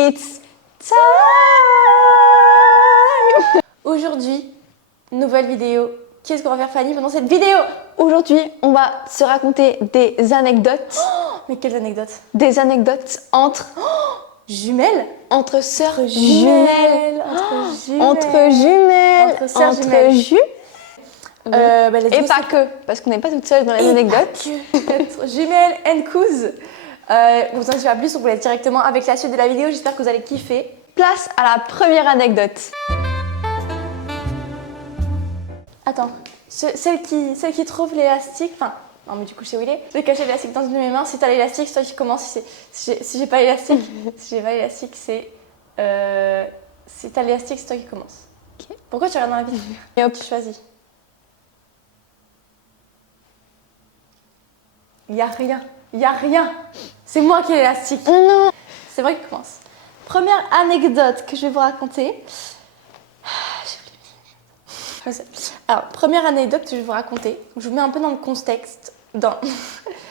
It's time. Aujourd'hui, nouvelle vidéo. Qu'est-ce qu'on va faire, Fanny, pendant cette vidéo? Aujourd'hui, on va se raconter des anecdotes. Mais quelles anecdotes? Des anecdotes entre Jumelles? entre sœurs jumelles. entre jumelles, Entre sœurs jumelles. Et pas que, parce qu'on n'est pas toutes seules dans les anecdotes. Entre jumelles and cousines. On vous en dira plus, on vous laisse directement avec la suite de la vidéo. J'espère que vous allez kiffer. Place à la première anecdote. Attends, celle qui trouve l'élastique, enfin, non mais du coup je sais où il est. Je vais cacher l'élastique dans une de mes mains. Si t'as l'élastique, c'est toi qui commence. Si j'ai pas l'élastique, c'est si t'as l'élastique, c'est toi qui commence. Okay. Pourquoi tu regardes dans la vidéo? Et hop, Tu choisis. Y a rien. C'est moi qui ai l'élastique. non. C'est moi qui commence. Première anecdote que je vais vous raconter. Alors, première anecdote que je vais vous raconter. Je vous mets un peu dans le contexte. Dans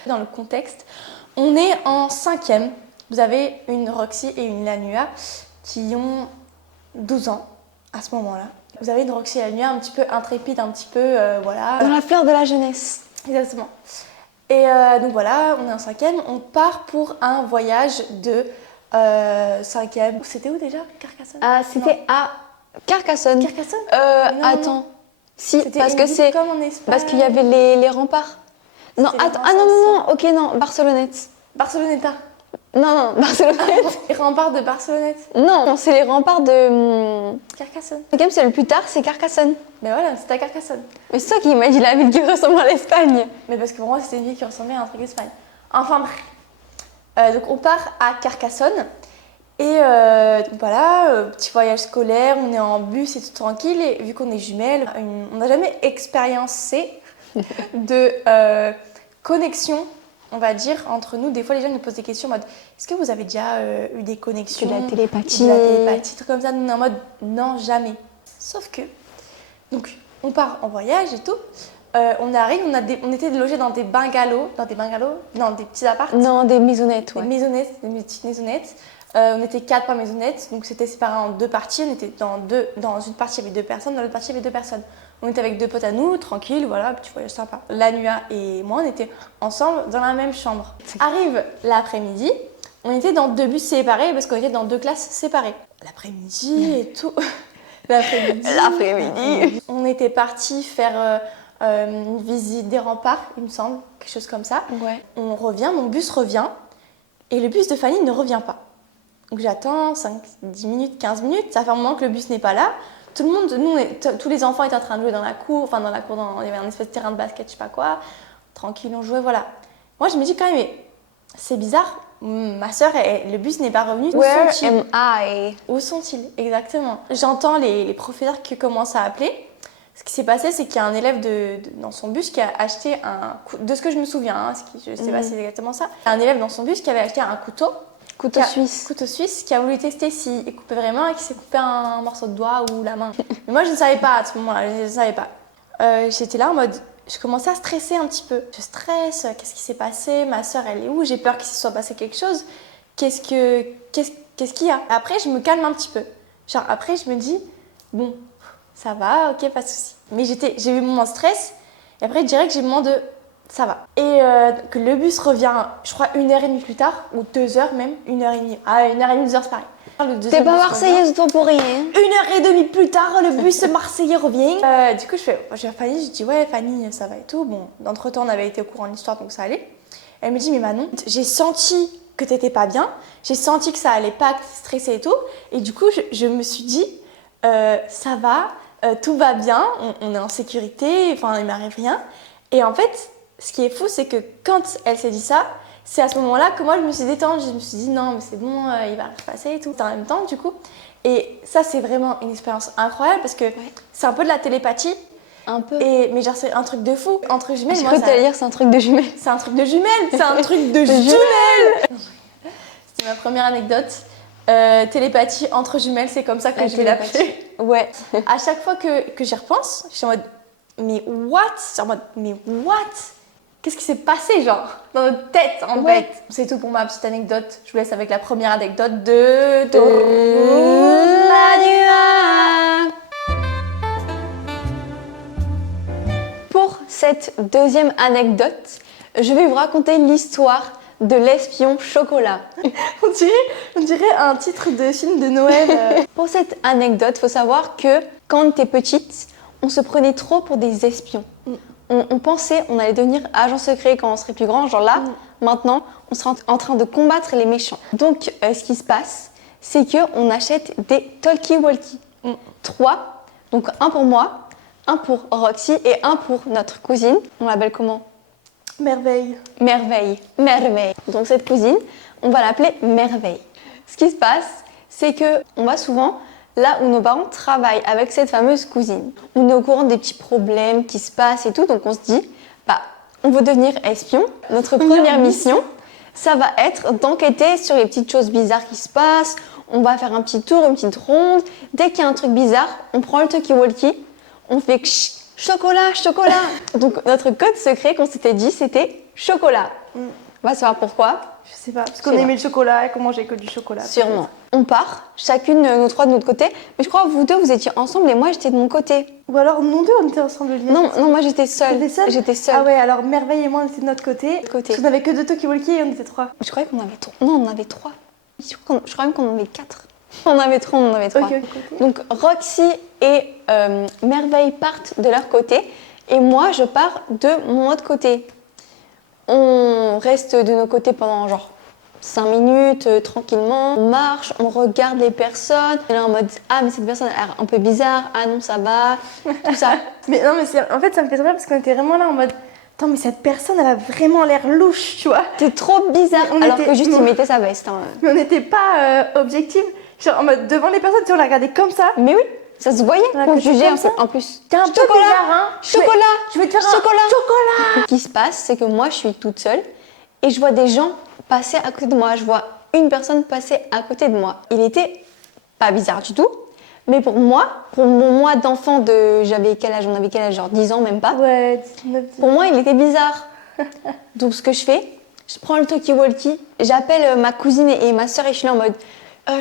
le contexte. On est en 5e. Vous avez une Roxy et une Lanua qui ont 12 ans à ce moment-là. Vous avez une Roxy et Lanua un petit peu intrépide, un petit peu, voilà. Dans la fleur de la jeunesse. Exactement. Et donc voilà, on est en 5e. On part pour un voyage de 5e. C'était où déjà? Carcassonne? Ah, c'était à Carcassonne. Carcassonne? Non, Attends. non. Si, C'était parce une que ville c'est comme en Espagne. parce qu'il y avait les remparts. Non, C'était les attends. Ah non, ok, non, Barcelonnette. Barceloneta. Non, Barcelonnette. Les remparts de Barcelonnette. Non, c'est les remparts de. Carcassonne. Comme c'est le plus tard, c'est Carcassonne. Mais voilà, c'était à Carcassonne. Mais c'est toi qui m'as dit la ville qui ressemble à l'Espagne. Mais parce que pour moi, c'était une ville qui ressemblait à un truc d'Espagne. Enfin bref. Donc on part à Carcassonne. Et donc voilà, petit voyage scolaire, on est en bus et tout tranquille. Et vu qu'on est jumelles, on n'a jamais expériencé de connexion, on va dire, entre nous. Des fois, les gens nous posent des questions en mode est-ce que vous avez déjà eu des connexions? De la télépathie. De la télépathie, trucs comme ça. Nous, on est en mode non, jamais. Sauf que, donc, on part en voyage et tout. On arrive, on était logés dans des bungalows. Non, des petits apparts. Non, des maisonnettes, ouais. Des petites maisonnettes. On était 4 par maisonnette, donc c'était séparé en 2 parties. On était dans une partie, il y avait 2 personnes, dans l'autre partie, il y avait 2 personnes. On était avec 2 potes à nous, tranquille, voilà, petit voyage sympa. Lanua et moi, on était ensemble dans la même chambre. Arrive l'après-midi, on était dans 2 bus séparés parce qu'on était dans 2 classes séparées. L'après-midi et tout. L'après-midi. On était partis faire une visite des remparts, il me semble, quelque chose comme ça. Ouais. On revient, mon bus revient, et le bus de Fanny ne revient pas. Donc j'attends 5, 10 minutes, 15 minutes, ça fait un moment que le bus n'est pas là. Tout le monde, tous les enfants étaient en train de jouer dans la cour, il y avait un espèce de terrain de basket, je sais pas quoi. Tranquille, on jouait, voilà. Moi je me dis quand même, mais c'est bizarre, ma soeur, le bus n'est pas revenu. Where am I? Où sont-ils? Exactement. J'entends les professeurs qui commencent à appeler. Ce qui s'est passé, c'est qu'il y a un élève dans son bus qui a acheté de ce que je me souviens, hein, je sais pas si c'est exactement ça, un élève dans son bus qui avait acheté un couteau suisse, qui a voulu tester s'il coupait vraiment et qui s'est coupé un morceau de doigt ou la main. Mais moi, je ne savais pas à ce moment-là, je ne savais pas. J'étais là en mode, je commençais à stresser un petit peu. Je stresse, qu'est-ce qui s'est passé? Ma soeur, elle est où? J'ai peur qu'il se soit passé quelque chose. Qu'est-ce qu'il y a? Après, je me calme un petit peu. Genre, après, je me dis, bon, ça va, ok, pas de souci. Mais j'ai eu mon moment de stress, et après, je dirais que j'ai eu le moment de ça va. Et que le bus revient, je crois, 1h30 plus tard, ou 2h même, 1h30. Ah, 1h30, 2h, c'est pareil. T'es pas marseillaise, toi, pour rien. 1h30 plus tard, le bus marseillais revient. Du coup, je fais à Fanny, je dis ouais, Fanny, ça va et tout. Bon, d'entre-temps, on avait été au courant de l'histoire, donc ça allait. Elle me dit, mais Manon, j'ai senti que t'étais pas bien, j'ai senti que ça allait pas, que t'étais stressée et tout. Et du coup, je me suis dit, ça va, tout va bien, on est en sécurité, enfin, il m'arrive rien. Et en fait, ce qui est fou, c'est que quand elle s'est dit ça, c'est à ce moment-là que moi je me suis détendue. Je me suis dit non, mais c'est bon, il va rien se passer et tout. En même temps, du coup. Et ça, c'est vraiment une expérience incroyable parce que c'est un peu de la télépathie. Un peu. Mais genre, c'est un truc de fou. Entre jumelles, je moi, crois que t'allais dire c'est un truc de jumelles. C'est un truc de jumelles. C'est un truc de jumelles. C'était ma première anecdote. Télépathie entre jumelles, c'est comme ça que je vais l'appeler. Ouais. À chaque fois que j'y repense, je suis en mode mais what? qu'est-ce qui s'est passé, genre, dans notre tête, en fait. C'est tout pour ma petite anecdote. Je vous laisse avec la première anecdote de Manu. Pour cette deuxième anecdote, je vais vous raconter l'histoire de l'espion chocolat. On dirait un titre de film de Noël. Pour cette anecdote, il faut savoir que quand on était petite, on se prenait trop pour des espions. On pensait on allait devenir agent secret quand on serait plus grand, genre là, maintenant, on sera en train de combattre les méchants. Donc, ce qui se passe, c'est qu'on achète des talkie-walkie. 3, donc un pour moi, un pour Roxy et un pour notre cousine. On l'appelle comment? Merveille. Merveille. Merveille. Donc cette cousine, on va l'appeler Merveille. Ce qui se passe, c'est qu'on va souvent là où nos parents travaillent avec cette fameuse cousine. On est au courant des petits problèmes qui se passent et tout, donc on se dit, on veut devenir espion. Notre première mission, ça va être d'enquêter sur les petites choses bizarres qui se passent. On va faire un petit tour, une petite ronde. Dès qu'il y a un truc bizarre, on prend le talkie-walkie, on fait chocolat, chocolat. Donc notre code secret qu'on s'était dit, c'était chocolat. On va savoir pourquoi. Je sais pas, parce qu'on aimait le chocolat et qu'on mangeait que du chocolat. Sûrement. On part, chacune, nos trois de notre côté. Mais je crois que vous deux, vous étiez ensemble et moi, j'étais de mon côté. Ou alors, nous deux, on était ensemble. Non, moi, j'étais seule. T'étais seule? J'étais seule. Ah ouais, alors Merveille et moi, on était de notre côté. Parce qu'on avait que 2 talkie-walkie et on était 3. Je croyais qu'on avait 3. Non, on avait 3. Je crois même qu'on en avait 4. On avait 3, on en avait 3. Okay. Donc, Roxy et Merveille partent de leur côté. Et moi, je pars de mon autre côté. On reste de nos côtés pendant genre 5 minutes, tranquillement. On marche, on regarde les personnes. On est là en mode, ah mais cette personne a l'air un peu bizarre, ah non ça va, tout ça. Mais non, mais en fait ça me fait trop rire parce qu'on était vraiment là en mode, attends mais cette personne elle a vraiment l'air louche, tu vois. T'es trop bizarre, alors que juste il mettait sa veste. Hein. Mais on n'était pas objectif, genre en mode devant les personnes, tu sais, on la regardait comme ça. Mais oui, ça se voyait qu'on jugeait un peu en plus. T'es un peu bizarre, hein. Chocolat, je vais te faire chocolat. chocolat. Ce qui se passe, c'est que moi je suis toute seule et je vois des gens passer à côté de moi. Je vois une personne passer à côté de moi. Il était pas bizarre du tout, mais pour moi, pour mon moi d'enfant de... J'avais quel âge? On avait quel âge? Genre 10 ans, même pas. Ouais, 19. Pour moi, il était bizarre. Donc ce que je fais, je prends le talkie-walkie, j'appelle ma cousine et ma soeur et je suis là en mode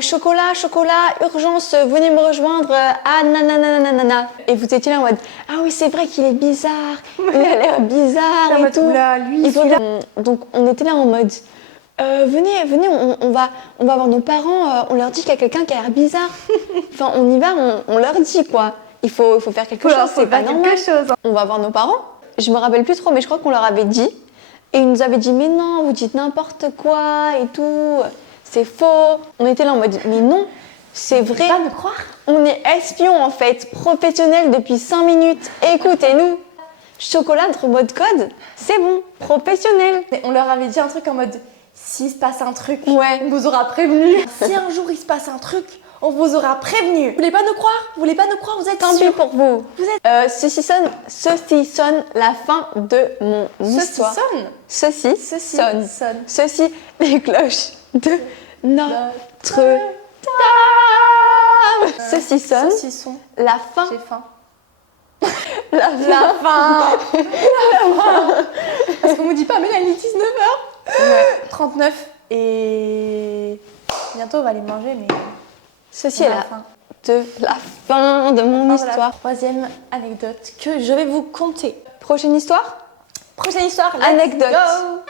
chocolat, chocolat, urgence, venez me rejoindre, ah nanana. Et vous étiez là en mode ah oui, c'est vrai qu'il est bizarre, il a l'air bizarre et tout. Là, lui, donc on était là en mode venez, on va voir nos parents, on leur dit qu'il y a quelqu'un qui a l'air bizarre. Enfin, on y va, on leur dit quoi. Il faut faire quelque chose, c'est pas normal. On va voir nos parents. Je me rappelle plus trop, mais je crois qu'on leur avait dit. Et ils nous avaient dit mais non, vous dites n'importe quoi et tout. C'est faux. On était là en mode mais non, c'est vrai. Pas me croire. On est espions en fait, professionnels depuis 5 minutes. Écoutez-nous. Chocolat, notre mode code, c'est bon, professionnel. On leur avait dit un truc en mode s'il se passe un truc, ouais, on vous aura prévenu. Si un jour il se passe un truc, on vous aura prévenu. Vous voulez pas nous croire? Vous voulez pas nous croire? Vous êtes tant sûrs? pis pour vous. Ceci sonne la fin de mon histoire. Ceci sonne. Ceci les cloches de notre table. Ceci sonne la fin. J'ai faim. La fin. Parce qu'on me dit pas mais là il est 19h. Ouais. 39 et bientôt on va aller manger mais ceci est la fin de mon histoire. La troisième anecdote que je vais vous conter. Prochaine histoire. Anecdote. Go.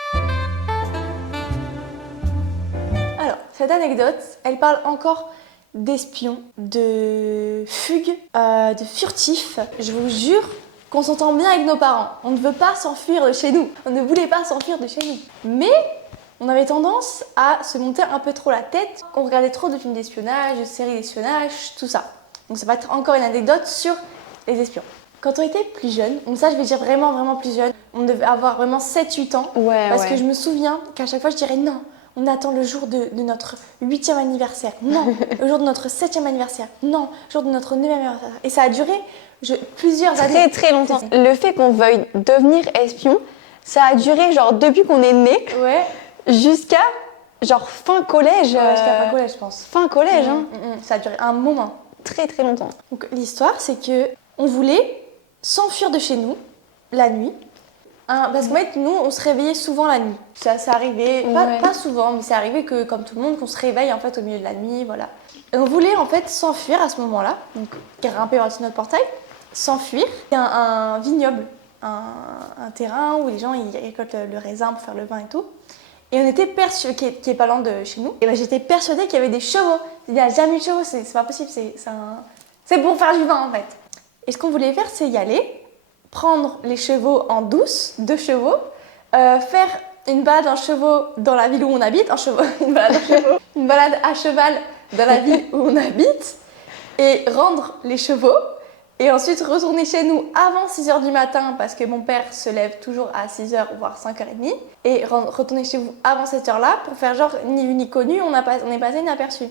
Alors cette anecdote, elle parle encore d'espions, de fugues, de furtifs. Je vous jure qu'on s'entend bien avec nos parents. On ne veut pas s'enfuir de chez nous. On ne voulait pas s'enfuir de chez nous. Mais on avait tendance à se monter un peu trop la tête. On regardait trop de films d'espionnage, de séries d'espionnage, tout ça. Donc ça va être encore une anecdote sur les espions. Quand on était plus jeune, donc ça je vais dire vraiment plus jeune, on devait avoir vraiment 7-8 ans. Parce que je me souviens qu'à chaque fois je dirais non. On attend le jour de notre 8e anniversaire. Non. Le jour de notre 7e anniversaire. Non. Le jour de notre 9e anniversaire. Et ça a duré plusieurs années. Très longtemps. Le fait qu'on veuille devenir espion, ça a duré genre depuis qu'on est né jusqu'à genre fin collège. Ouais, jusqu'à fin collège, je pense. Fin collège, hein. Ça a duré un moment. Très longtemps. Donc l'histoire, c'est que on voulait s'enfuir de chez nous la nuit Parce qu'en fait, nous, on se réveillait souvent la nuit. Ça arrivait, pas souvent, mais c'est arrivé que, comme tout le monde, qu'on se réveille en fait au milieu de la nuit, voilà. Et on voulait en fait s'enfuir à ce moment-là, donc grimper au-dessus de notre portail, s'enfuir. Il y a un vignoble, un terrain où les gens ils récoltent le raisin pour faire le vin et tout. Et on était persuadés, qui est pas loin de chez nous, et ben j'étais persuadée qu'il y avait des chevaux. Il n'y a jamais eu de chevaux, c'est pas possible, c'est pour faire du vin en fait. Et ce qu'on voulait faire, c'est y aller, prendre les chevaux en douce, 2 chevaux, faire une balade en chevaux dans la ville où on habite, une balade à cheval dans la ville où on habite, et rendre les chevaux, et ensuite retourner chez nous avant 6h du matin, parce que mon père se lève toujours à 6h, voire 5h30, et retourner chez vous avant cette heure-là, pour faire genre ni vu ni connu, on est passé inaperçu.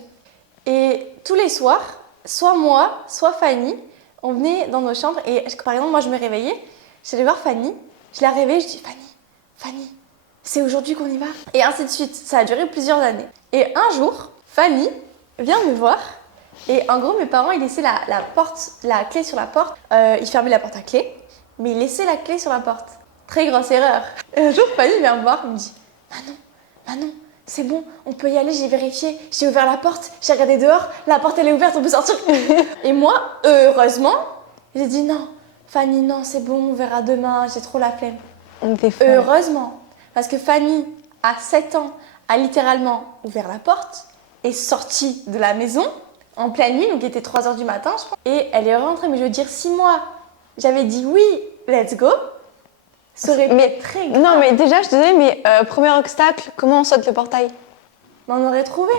Et tous les soirs, soit moi, soit Fanny, on venait dans nos chambres, et par exemple, moi je me réveillais, j'allais voir Fanny, je la réveillais, je dis Fanny, c'est aujourd'hui qu'on y va. Et ainsi de suite, ça a duré plusieurs années. Et un jour, Fanny vient me voir, et en gros, mes parents, ils laissaient la clé sur la porte. Ils fermaient la porte à clé, mais ils laissaient la clé sur la porte. Très grosse erreur. Et un jour, Fanny vient me voir, elle me dit Manon, c'est bon, on peut y aller, j'ai vérifié, j'ai ouvert la porte, j'ai regardé dehors, la porte elle est ouverte, on peut sortir. Et moi, heureusement, j'ai dit non, Fanny, non, c'est bon, on verra demain, j'ai trop la flemme. On était folle. Heureusement, parce que Fanny, à 7 ans, a littéralement ouvert la porte, est sortie de la maison en pleine nuit, donc il était 3h du matin, je crois, et elle est rentrée. Mais je veux dire, si moi, j'avais dit oui, let's go, ça aurait été très grave. Non, mais déjà, je te disais, mais premier obstacle, comment on saute le portail? On aurait trouvé.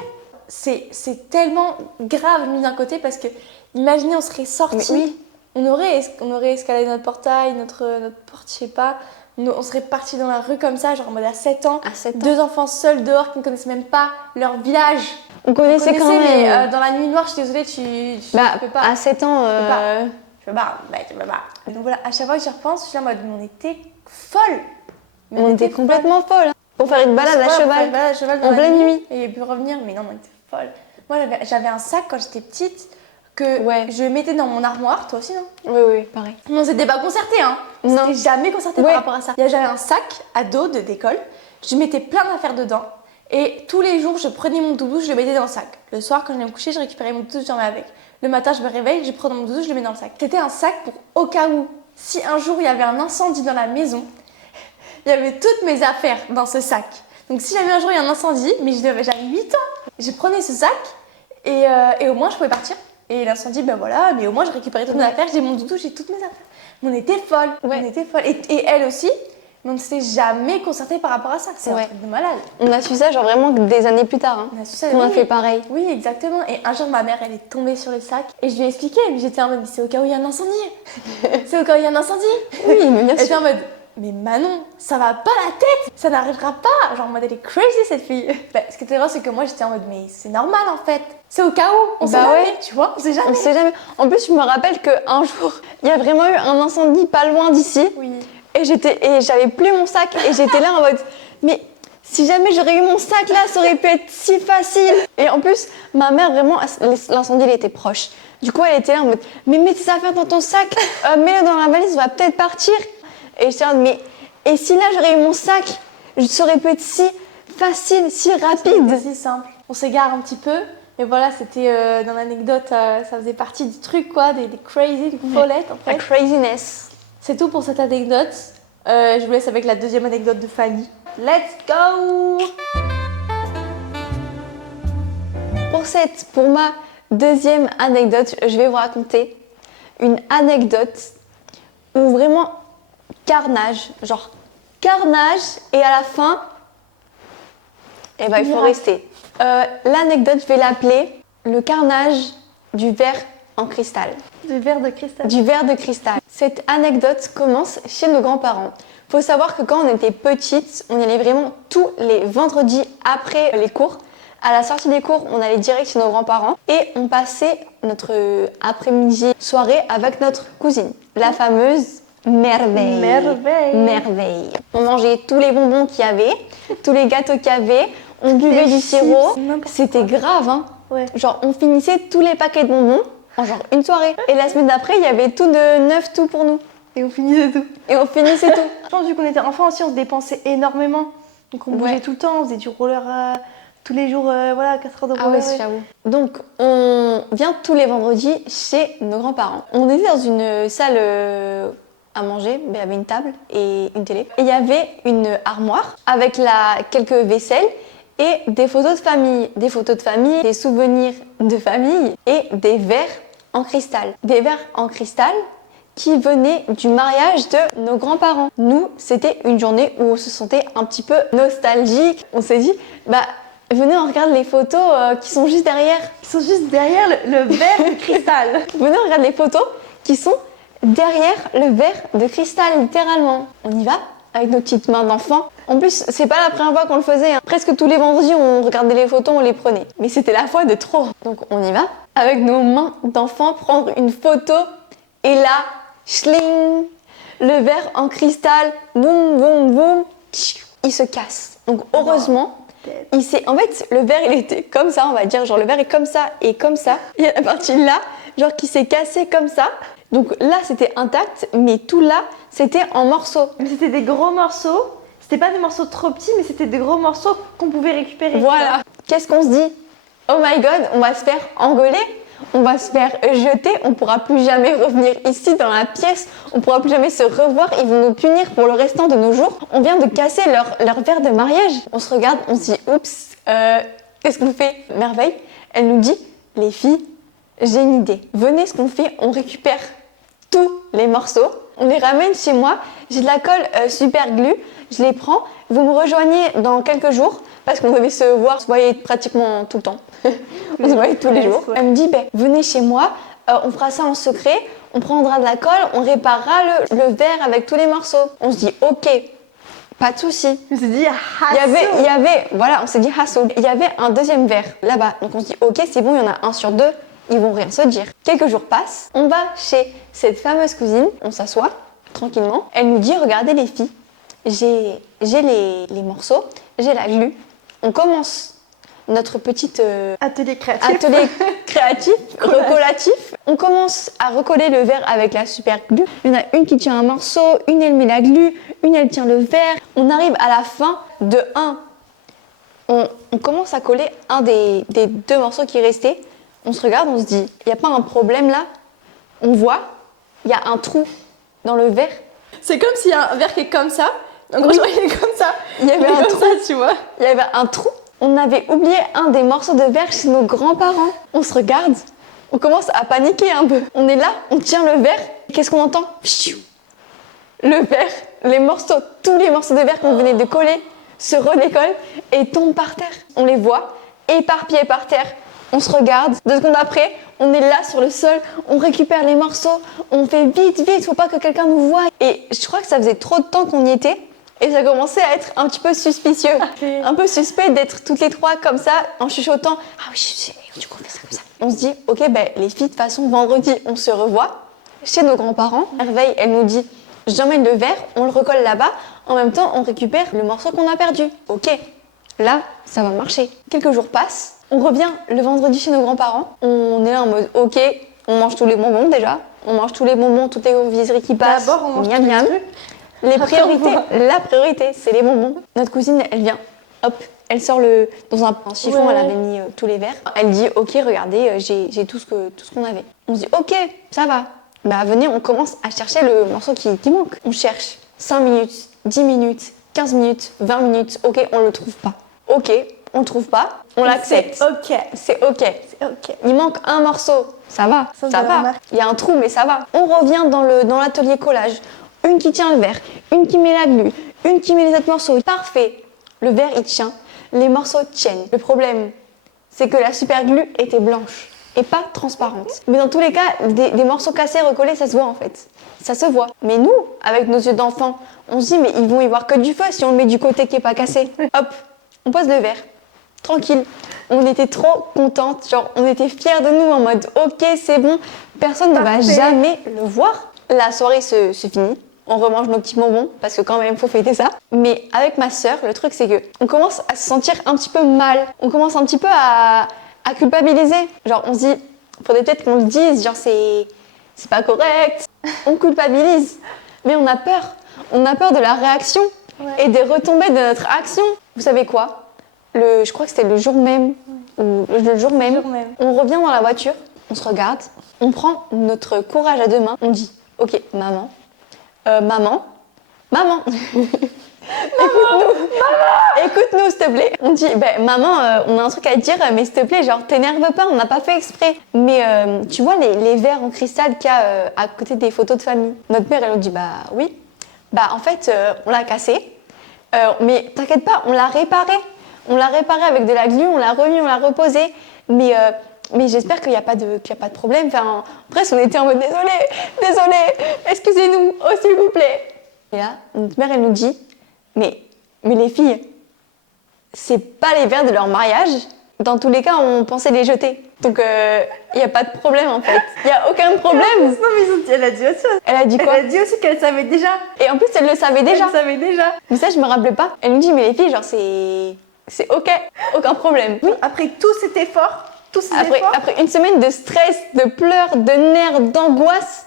C'est tellement grave mis d'un côté, parce que, imaginez, on serait sortis, oui. on aurait escaladé notre portail, notre porte, je sais pas, on serait partis dans la rue comme ça, genre en mode à 7 ans, 2 enfants seuls dehors qui ne connaissaient même pas leur village. On connaissait quand même. Mais dans la nuit noire, je suis désolée, tu peux pas. À 7 ans. Tu peux pas. Donc voilà, à chaque fois que j'y repense, je suis en mode, on était folles. On était complètement folles. Pour faire une balade à cheval. En pleine nuit. Et puis revenir, mais non, on était folles. Moi, j'avais un sac quand j'étais petite que je mettais dans mon armoire, toi aussi, non? Oui, pareil. On s'était pas concerté, hein. On s'était jamais concerté par rapport à ça. J'avais un sac à dos d'école, je mettais plein d'affaires dedans. Et tous les jours, je prenais mon doudou, je le mettais dans le sac. Le soir, quand j'allais me coucher, je récupérais mon doudou, je dormais avec. Le matin, je me réveille, je prends mon doudou, je le mets dans le sac. C'était un sac pour au cas où, si un jour il y avait un incendie dans la maison, il y avait toutes mes affaires dans ce sac. Donc si jamais un jour il y a un incendie, mais j'avais 8 ans, je prenais ce sac et au moins je pouvais partir. Et l'incendie, ben voilà, mais au moins je récupérais toutes mes affaires, j'ai mon doudou, j'ai toutes mes affaires. On était folles, on était folles. Et elle aussi. Mais on ne s'est jamais concerté par rapport à ça. C'est un truc de malade. On a su ça genre vraiment des années plus tard. Hein. On a su ça. On a fait pareil. Oui, exactement. Et un jour, ma mère, elle est tombée sur le sac. Et je lui ai expliqué. Mais j'étais en mode, c'est au cas où il y a un incendie. C'est au cas où il y a un incendie. Oui, mais bien sûr. Elle était en mode, mais Manon, ça va pas la tête. Ça n'arrivera pas. Genre en mode, elle est crazy cette fille. Ce qui était drôle, c'est que moi, j'étais en mode, mais c'est normal en fait. C'est au cas où. On sait jamais, tu vois. On sait jamais. On sait jamais. En plus, je me rappelle qu'un jour, il y a vraiment eu un incendie pas loin d'ici. Oui. Et j'avais plus mon sac et j'étais là en mode mais si jamais j'aurais eu mon sac là, ça aurait pu être si facile. Et en plus, ma mère vraiment, l'incendie il était proche. Du coup, elle était là en mode mais mets tes affaires dans ton sac, mets-le dans la valise, on va peut-être partir. Et j'étais en mode mais et si là j'aurais eu mon sac, ça aurait pu être si facile, si rapide. C'est si simple. On s'égare un petit peu. Mais voilà, c'était dans l'anecdote, ça faisait partie du truc quoi, des crazy, des folettes en fait. La craziness. C'est tout pour cette anecdote. Je vous laisse avec la deuxième anecdote de Fanny. Let's go! Pour ma deuxième anecdote, je vais vous raconter une anecdote où vraiment carnage, genre carnage et à la fin, eh ben, il faut rester. L'anecdote, je vais l'appeler le carnage du verre en cristal. Du verre de cristal. Du verre de cristal. Cette anecdote commence chez nos grands-parents. Faut savoir que quand on était petite, on y allait vraiment tous les vendredis après les cours. À la sortie des cours, on allait direct chez nos grands-parents et on passait notre après-midi soirée avec notre cousine, la fameuse Merveille. Merveille. On mangeait tous les bonbons qu'il y avait, tous les gâteaux qu'il y avait, on buvait du sirop. C'était grave, hein. Ouais. Genre, on finissait tous les paquets de bonbons en genre une soirée. Et la semaine d'après, il y avait tout de neuf, tout pour nous. Et on finissait tout. Et on finissait tout. Je pense vu qu'on était enfants aussi, on se dépensait énormément. Donc on bougeait tout le temps, on faisait du roller tous les jours, voilà, 4 heures de roller. Ah ouais, j'avoue. Donc on vient tous les vendredis chez nos grands-parents. On était dans une salle à manger, il y avait une table et une télé. Et il y avait une armoire avec quelques vaisselles et des photos de famille. Des photos de famille, des souvenirs de famille et des verres en cristal. Des verres en cristal qui venaient du mariage de nos grands-parents. Nous, c'était une journée où on se sentait un petit peu nostalgique. On s'est dit, bah venez, on regarde les photos qui sont juste derrière. Ils sont juste derrière le verre de cristal. Venez, on regarde les photos qui sont derrière le verre de cristal, littéralement. On y va avec nos petites mains d'enfants. En plus, c'est pas la première fois qu'on le faisait. Hein. Presque tous les vendredis, on regardait les photos, on les prenait. Mais c'était la fois de trop. Donc on y va avec nos mains d'enfants, prendre une photo. Et là, schling, le verre en cristal, boum, boum, boum, il se casse. Donc heureusement, en fait, le verre, il était comme ça, on va dire. Genre, le verre est comme ça et comme ça. Il y a la partie là, genre, qui s'est cassée comme ça. Donc là, c'était intact, mais tout là, c'était en morceaux. Mais c'était des gros morceaux. C'était pas des morceaux trop petits, mais c'était des gros morceaux qu'on pouvait récupérer. Voilà. Qu'est-ce qu'on se dit? Oh my god, on va se faire engueuler, on va se faire jeter, on pourra plus jamais revenir ici dans la pièce, on pourra plus jamais se revoir, ils vont nous punir pour le restant de nos jours. On vient de casser leur verre de mariage. On se regarde, on se dit, oups, qu'est-ce qu'on fait? Merveille, elle nous dit, les filles, j'ai une idée. Venez, ce qu'on fait, on récupère tous les morceaux, on les ramène chez moi, j'ai de la colle super glue, je les prends, vous me rejoignez dans quelques jours, parce qu'on devait se voir, se voyait pratiquement tout le temps. On se voyait tous les jours. Elle me dit, venez chez moi, on fera ça en secret, on prendra de la colle, on réparera le verre avec tous les morceaux. On se dit, ok, pas de souci. Je me suis dit, voilà, on s'est dit hassle. Il y avait un deuxième verre là-bas, donc on se dit, ok, c'est bon, il y en a un sur deux, ils vont rien se dire. Quelques jours passent, on va chez cette fameuse cousine, on s'assoit tranquillement. Elle nous dit, regardez les filles, j'ai les morceaux, j'ai la glu. On commence notre petite atelier créatif, recollatif. On commence à recoller le verre avec la super glue. Il y en a une qui tient un morceau, une elle met la glue, une elle tient le verre. On arrive à la fin de on commence à coller un des deux morceaux qui restaient. On se regarde, on se dit, il n'y a pas un problème là? On voit, il y a un trou dans le verre. C'est comme s'il y a un verre qui est comme ça. Donc oui. Il est comme ça. Il y avait un trou, ça, tu vois. Il y avait un trou. On avait oublié un des morceaux de verre chez nos grands-parents. On se regarde, on commence à paniquer un peu. On est là, on tient le verre. Qu'est-ce qu'on entend? Le verre, les morceaux, tous les morceaux de verre qu'on venait de coller se redécollent et tombent par terre. On les voit éparpillés par terre. On se regarde. 2 secondes après, on est là sur le sol. On récupère les morceaux. On fait vite, vite. Faut pas que quelqu'un nous voie. Et je crois que ça faisait trop de temps qu'on y était. Et ça commençait à être un petit peu suspicieux. Un peu suspect d'être toutes les trois comme ça, en chuchotant. Ah oui, du coup, on fait ça comme ça. On se dit, ok, les filles, de toute façon, vendredi, on se revoit chez nos grands-parents. Merveille, elle nous dit, j'emmène le verre, on le recolle là-bas. En même temps, on récupère le morceau qu'on a perdu. Ok, là, ça va marcher. Quelques jours passent. On revient le vendredi chez nos grands-parents. On est là en mode, ok, on mange tous les bonbons déjà. On mange tous les bonbons, toutes les confiseries qui passent. D'abord, on mange tous les trucs. La priorité, c'est les bonbons. Notre cousine, elle vient, hop, elle sort dans un chiffon, elle avait mis tous les verres. Elle dit, ok, regardez, j'ai tout ce qu'on avait. On se dit, ok, ça va. Venez, on commence à chercher le morceau qui manque. On cherche 5 minutes, 10 minutes, 15 minutes, 20 minutes. Ok, on le trouve pas. Ok, on le trouve pas, on l'accepte. C'est ok. Il manque un morceau. Ça va. Il y a un trou, mais ça va. On revient dans l'atelier collage. Une qui tient le verre, une qui met la glu, une qui met les autres morceaux. Parfait. Le verre, il tient. Les morceaux tiennent. Le problème, c'est que la super glue était blanche et pas transparente. Mais dans tous les cas, des morceaux cassés, recollés, ça se voit en fait. Ça se voit. Mais nous, avec nos yeux d'enfant, on se dit, mais ils vont y voir que du feu si on le met du côté qui est pas cassé. Hop, on pose le verre. Tranquille. On était trop contentes. Genre, on était fiers de nous en mode, ok, c'est bon. Personne ne va jamais le voir. La soirée se finit. On remange nos petits bonbons parce que quand même faut fêter ça. Mais avec ma sœur, le truc c'est que on commence à se sentir un petit peu mal. On commence un petit peu à culpabiliser. Genre on se dit, faudrait peut-être qu'on le dise, genre c'est pas correct. On culpabilise. Mais on a peur. On a peur de la réaction et des retombées de notre action. Vous savez quoi? Je crois que c'était le jour même, ou le jour même, on revient dans la voiture, on se regarde, on prend notre courage à deux mains, on dit « Ok, maman, maman, écoute-nous s'il te plaît. » On dit « Maman, on a un truc à te dire, mais s'il te plaît, genre t'énerve pas, on n'a pas fait exprès. » Mais tu vois les verres en cristal qu'il y a à côté des photos de famille. Notre mère, elle nous dit « Bah oui, en fait, on l'a cassé, mais t'inquiète pas, on l'a réparé. On l'a réparé avec de la glu, on l'a remis, on l'a reposé, mais j'espère qu'il n'y a pas de problème. » Enfin, presque on était en mode désolé, excusez-nous, oh s'il vous plaît. Et là, notre mère, elle nous dit, mais les filles, c'est pas les verres de leur mariage. Dans tous les cas, on pensait les jeter. Donc, il n'y a pas de problème en fait. Il n'y a aucun problème. Non, mais elle a dit autre chose. Elle a dit quoi? Elle a dit aussi qu'elle savait déjà. Et en plus, elle le savait déjà. Elle savait déjà. Mais ça, je me rappelais pas. Elle nous dit, mais les filles, genre, c'est ok, aucun problème. Oui. Après tout cet effort, après une semaine de stress, de pleurs, de nerfs, d'angoisse,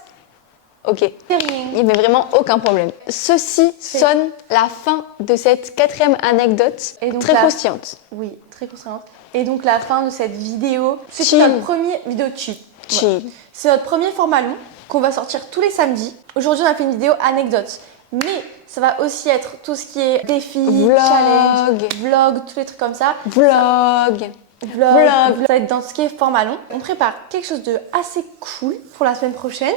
ok, il n'y avait vraiment aucun problème. Ceci sonne la fin de cette 4e anecdote, très croustillante. Oui, très croustillante. Et donc la fin de cette vidéo, c'est Chill. notre premier vidéo chill. Chill. C'est notre premier format long qu'on va sortir tous les samedis. Aujourd'hui, on a fait une vidéo anecdote. Mais ça va aussi être tout ce qui est défi, challenge, vlog, tous les trucs comme ça. Vlog. Ça va être dans ce qui est format long. On prépare quelque chose de assez cool pour la semaine prochaine.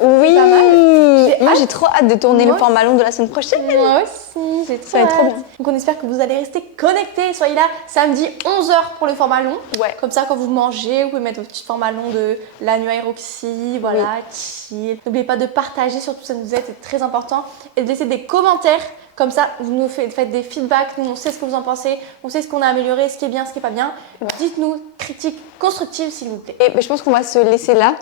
Oui, pas mal. Moi j'ai trop hâte de tourner le format long de la semaine prochaine. Moi aussi, j'ai trop hâte. Ça va être trop bien. Donc on espère que vous allez rester connectés. Soyez là samedi 11h pour le format long. Ouais. Comme ça, quand vous mangez, vous pouvez mettre votre petit format long de la nuit Aeroxy, voilà, chill. N'oubliez pas de partager, surtout ça nous aide, c'est très important. Et de laisser des commentaires. Comme ça, vous nous faites des feedbacks, nous on sait ce que vous en pensez, on sait ce qu'on a amélioré, ce qui est bien, ce qui est pas bien. Ouais. Dites-nous, critiques constructives s'il vous plaît. Et je pense qu'on va se laisser là,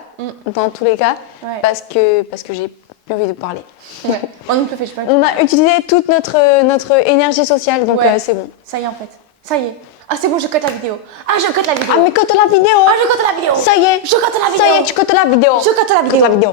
dans tous les cas, parce que j'ai plus envie de parler. Ouais. Moi non plus, on a utilisé toute notre énergie sociale, donc c'est bon. Ça y est en fait, ça y est. Ah c'est bon, je cote la vidéo. Ah je cote la vidéo. Ah mais cote la vidéo. Ah je cote la vidéo. Ça y est. Je cote la vidéo. Ça y est, tu cotes la vidéo. Je cote la vidéo.